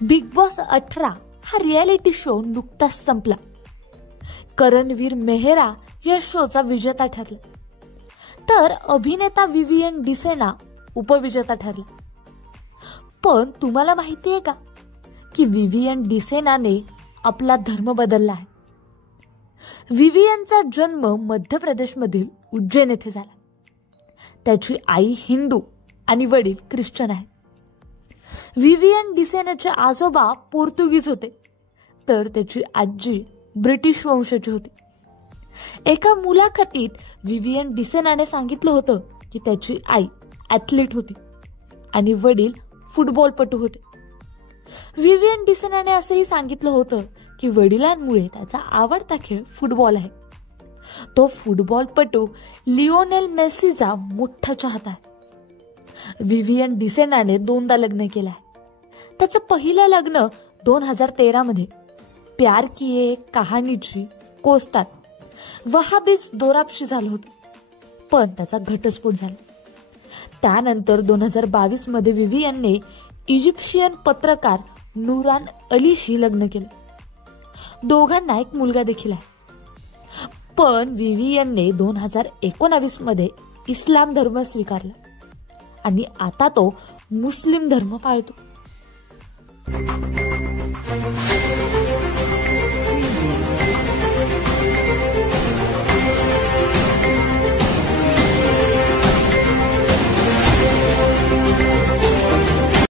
Big boss 18 हा reality show नुकताच संपला. करणवीर मेहरा या शोचा विजेता ठरला, तर अभिनेता विवियन डिसेना उपविजेता ठरला. पण तुम्हाला माहिती आहे का की विवियन डिसेनाने आपला धर्म बदलला आहे. विवियनचा जन्म मध्य प्रदेशमधील उज्जैन येथे झाला. त्याची आई हिंदू आणि वडील ख्रिश्चन आहेत. विवियन डिसेनाचे आजोबा पोर्तुगीज होते, तर त्याची आजी ब्रिटिश वंशाची होती. एका मुलाखतीत विवियन डिसेनाने सांगितलं होतं की त्याची आई ॲथलीट होती आणि वडील फुटबॉलपटू होते. विवियन डिसेनाने असेही सांगितलं होतं की वडिलांमुळे त्याचा आवडता खेळ फुटबॉल आहे. तो फुटबॉलपटू लिओनेल मेसीचा मोठा चाहता आहे. विवियन डिसेनाने 2दा लग्न केलं आहे. त्याचं पहिलं लग्न 2013 मध्ये प्यार किए कहाणीची कोस्टात वहाबीज दोराबशी झालं होतं, पण त्याचा घटस्फोट झाला. त्यानंतर 2022 मध्ये विवियनने इजिप्शियन पत्रकार नूरान अलीशी लग्न केलं. दोघांना एक मुलगा देखील आहे. पण विवियनने 2019 मध्ये इस्लाम धर्म स्वीकारला आणि आता तो मुस्लिम धर्म पाळतो.